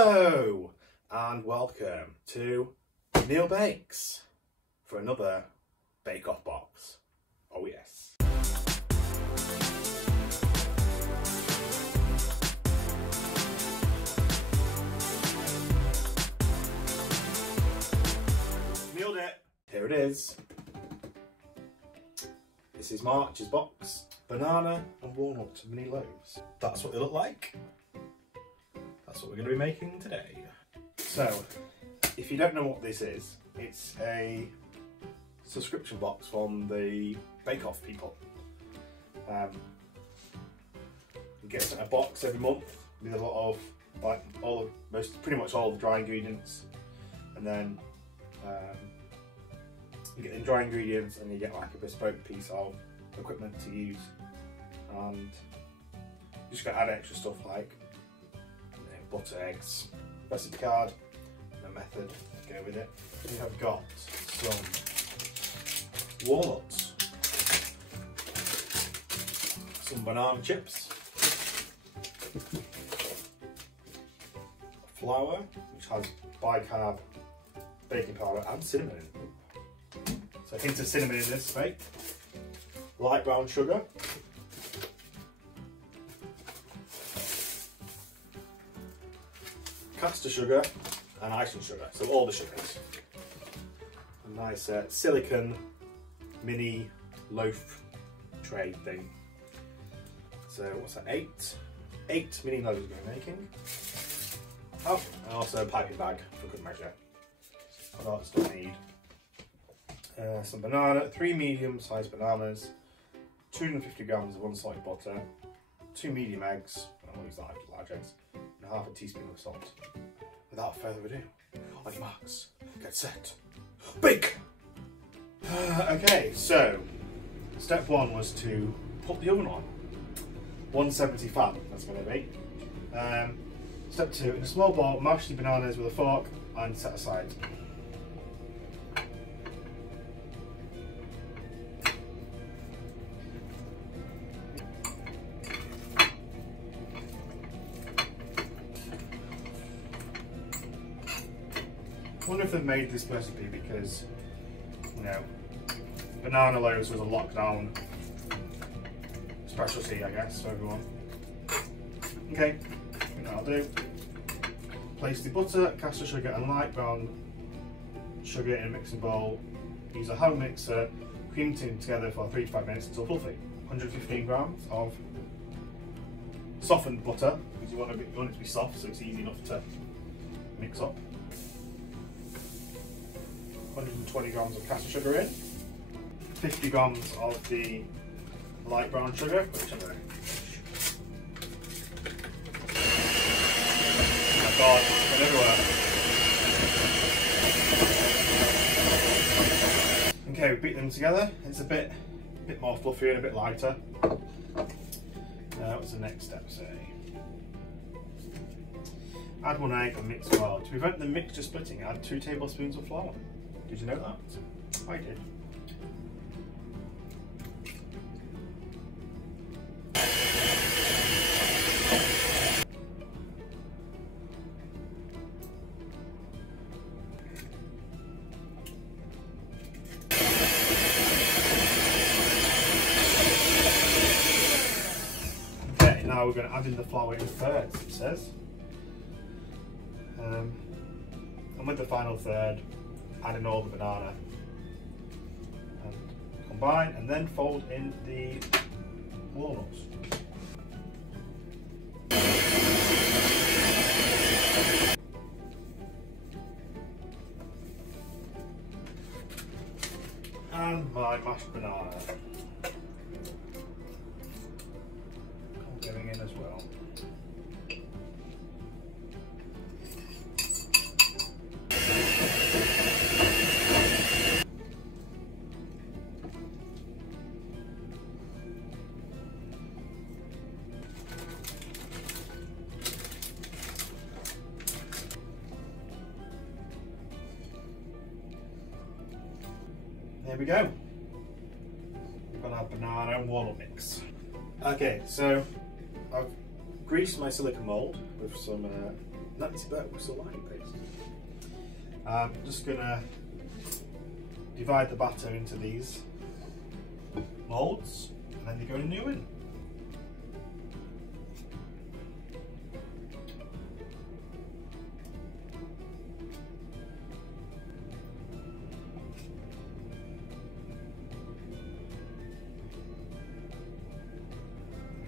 Hello and welcome to Neil Bakes for another Bake Off box. Oh yes. Nailed it. Here it is. This is March's box. Banana and walnut mini loaves. That's what they look like. That's what we're going to be making today. So, if you don't know what this is, it's a subscription box from the Bake Off people. You get a box every month with a lot of, like, pretty much all the dry ingredients, and then you get the dry ingredients and you get like a bespoke piece of equipment to use, and you just got to add extra stuff like butter, eggs, recipe card, and a method to go with it. We have got some walnuts, some banana chips, flour, which has bicarb, baking powder, and cinnamon in it. So a hint of cinnamon in this bake. Light brown sugar, caster sugar, and icing sugar, so all the sugars. A nice silicone mini loaf tray thing. So what's that, 8 mini loaves we're making. Oh, and also a piping bag for good measure. What else do I need? Some banana, 3 medium-sized bananas, 250 grams of unsalted butter, 2 medium eggs, I always like large eggs, and half a teaspoon of salt. Without further ado, on your marks, get set, bake! Okay, so step 1 was to put the oven on. 170 fan, that's going to be. Step 2, in a small bowl, mash the bananas with a fork and set aside. I wonder if they've made this recipe because, you know, banana loaves was a lockdown specialty, I guess, for everyone. Okay, I think that'll do. Place the butter, caster sugar and light brown sugar in a mixing bowl. Use a home mixer, cream them together for 3 to 5 minutes until fluffy. 115 grams of softened butter, because you want it to be soft so it's easy enough to mix up. 120 grams of caster sugar in, 50 grams of the light brown sugar, whichever. Oh my god, it's everywhere. Okay, we beat them together. It's a bit more fluffy and a bit lighter. What's the next step say? Add 1 egg and mix well. To prevent the mixture splitting, add 2 tablespoons of flour. Did you know that? I did. Okay, now we're going to add in the flour in thirds, it says. And with the final third, add in all the banana and combine, and then fold in the walnuts. And my mashed banana going in as well. There we go. We've got our banana and walnut mix. Okay, so I've greased my silicone mould with some Nice bit of salami paste. I'm just gonna divide the batter into these moulds, and then they go in the oven.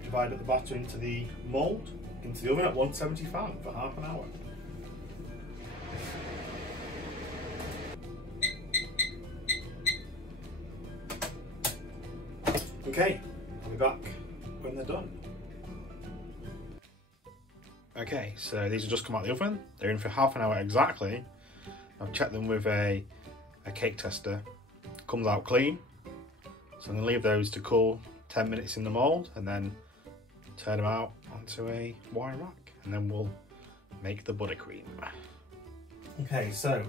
Divided the batter into the mould, into the oven at 175 for half an hour. Okay, I'll be back when they're done. Okay, so these have just come out of the oven. They're in for half an hour exactly. I've checked them with a cake tester. Comes out clean. So I'm going to leave those to cool 10 minutes in the mould and then turn them out onto a wire rack, and then we'll make the buttercream. Okay, so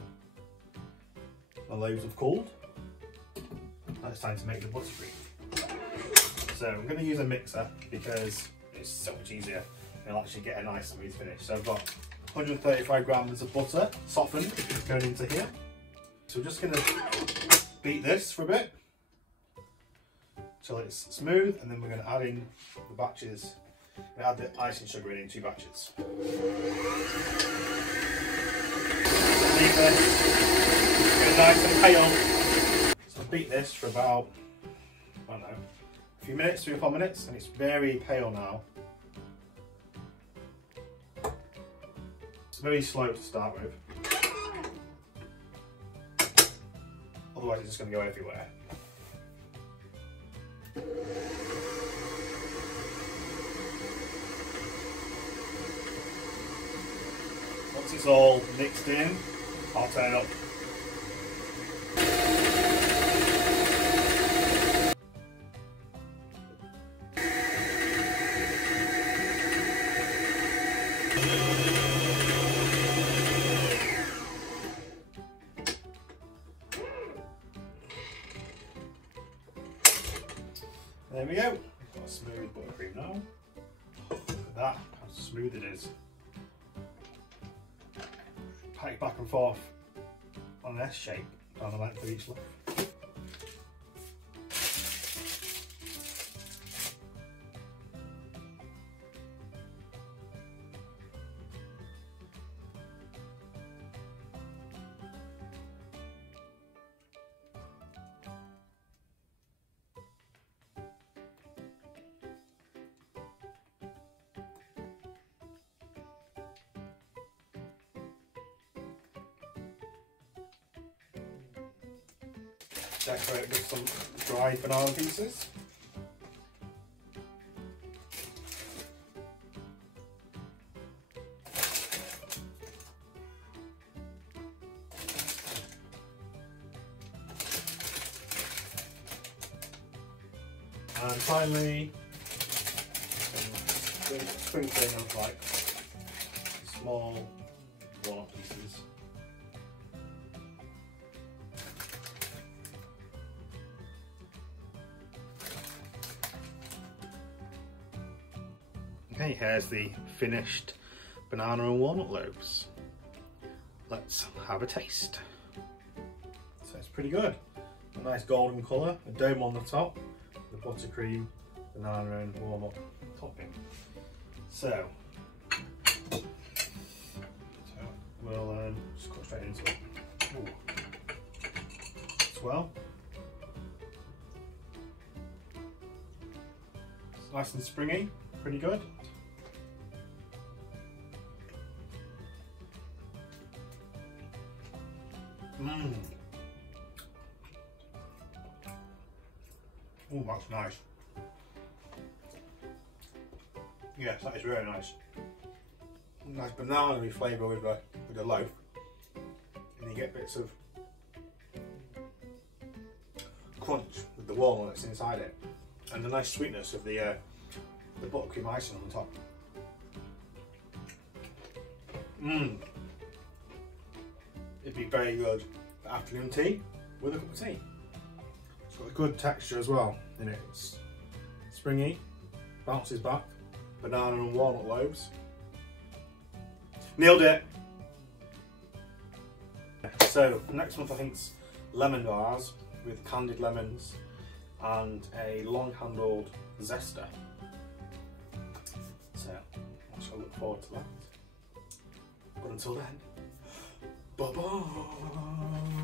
the loaves have cooled. Now it's time to make the buttercream. So I'm going to use a mixer because it's so much easier. It'll actually get a nice smooth finish. So I've got 135 grams of butter, softened, going into here. So we're just going to beat this for a bit till it's smooth, and then we're going to add in the batches. We add the icing sugar in 2 batches. Leave this, get nice and pale. So beat this for about, I don't know, a few minutes, 3 or 4 minutes, and it's very pale now. It's very slow to start with. Otherwise it's just going to go everywhere. Once it's all mixed in, I'll turn it up. There we go. We've got a smooth buttercream now. Look at that, how smooth it is. Pack back and forth on an S shape down the length of each loaf. Decorate with some dried banana pieces. And finally, some sprinkling of like small walnut pieces. Okay, here's the finished banana and walnut loaves. Let's have a taste. So it's pretty good. A nice golden colour, a dome on the top, the buttercream, banana and walnut topping. So we'll just cut straight into it. Ooh. Swell. It's nice and springy, pretty good. Mmm. Oh, that's nice. Yes, that is really nice. Nice banana flavour with the loaf, and you get bits of crunch with the walnut that's inside it, and the nice sweetness of the buttercream icing on the top. Mmm. It'd be very good for afternoon tea with a cup of tea. It's got a good texture as well in it. It's springy, bounces back, banana and walnut loaves. Nailed it! So next month I think it's lemon bars with candied lemons and a long-handled zester. So I shall look forward to that. But until then, bye bye!